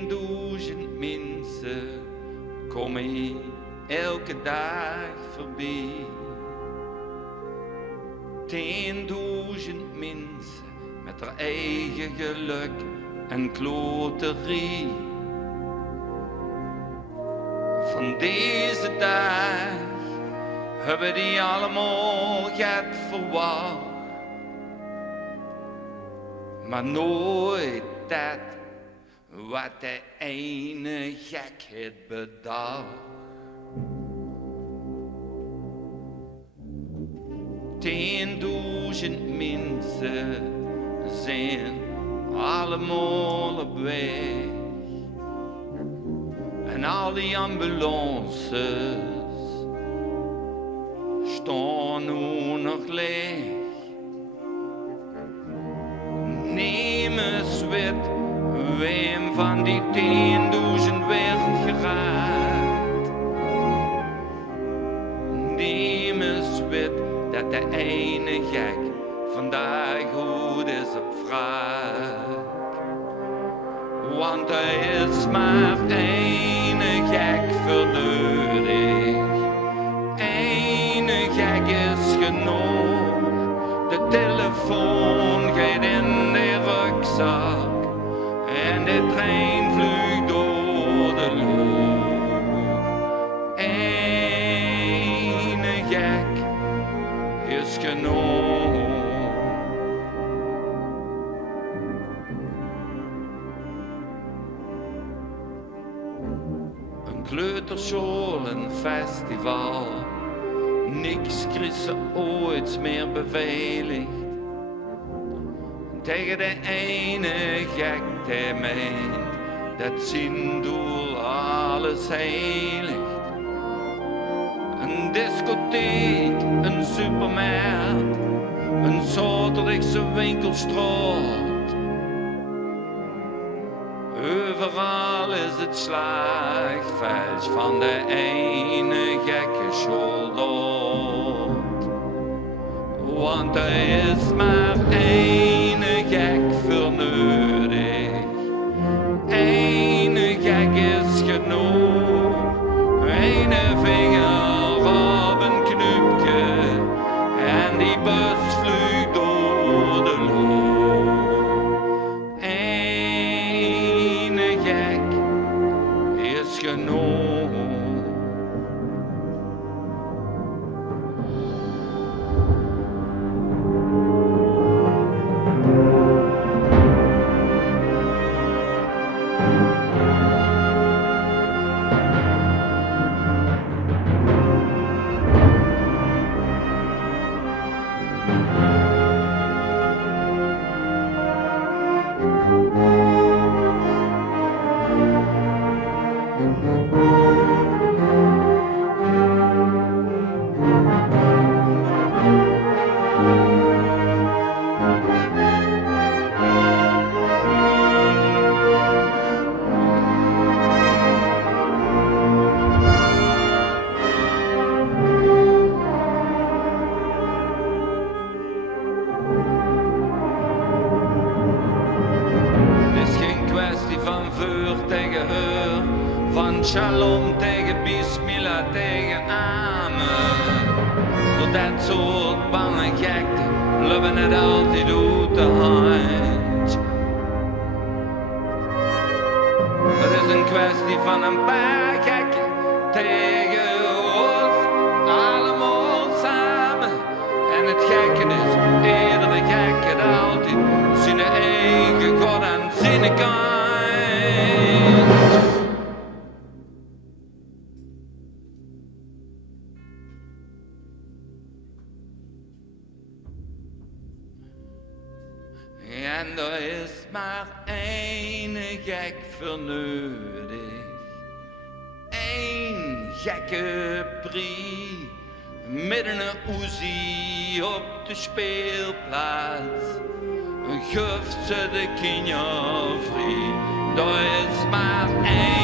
10.000 mensen kom ik elke dag voorbij. 10.000 mensen met haar eigen geluk en kloterie. Van deze dag hebben die allemaal gehad verwacht, maar nooit dat wat de ene gek het bedacht. 10.000 mensen zijn allemaal op weg. En al die ambulances staan nu nog leeg. Neem eens wet, wem van die 10.000 werd geraakt. Neem eens wet dat de ene gek vandaag goed is op wraak. Want er is maar één gek voor nodig. Eén gek is genoeg. De telefoon gaat in de rugzak en de trein vliegt door de lucht. Eén gek is genoeg. Kleuterschool, een festival, niks kreeg ze ooit meer beveiligd. Tegen de ene gek die meent dat zijn doel alles heiligt. Een discotheek, een supermarkt, een Zoterdijkse winkelstraat. Overal is het slagveld van de ene gekke soldaat. Want er is maar één gek voor nodig. Eén gek is genoeg. Eén vinger op een knopje en die bus vliegt door de lucht. Genoeg. Van vuur tegen heur, van shalom tegen bismillah tegen amen. Door dat soort bange gekte lopen het altijd uit de hand. Het is een kwestie van een paar gekken tegen ons, allemaal samen. En het gekke is, iedere gek het altijd zijn eigen God en zijn kant. En er is maar één gek voor nodig. Eén gekke prie, midden een Uzi op de speelplaats. Geeft ze de kinderen vrij. Er is maar één